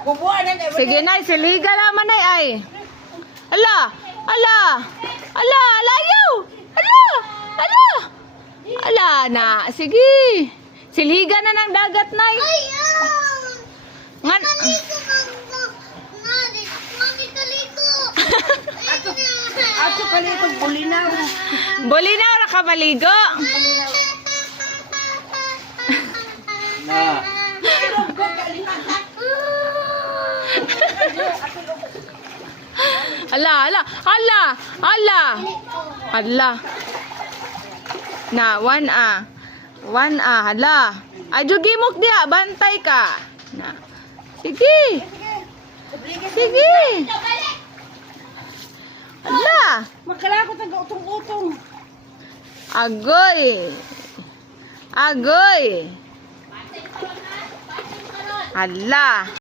Kubuan na kayo. Sige nay, siliga naman nay ay. Ala, ala, ala, alayo. Ala, ala. Ala na, sige. Siliga na ng dagat nay. Ngan. Ato kalitong bulinaw. Bolinaw ra ka maligo. Na. Ala, ala, ala, ala. Ala. Na, 1A. 1A, hala. Adyo gimok diha, bantay ka. Na. Sige. Sige. Ala. Makalakot ang utong-utong. Agoy. Agoy. Hala.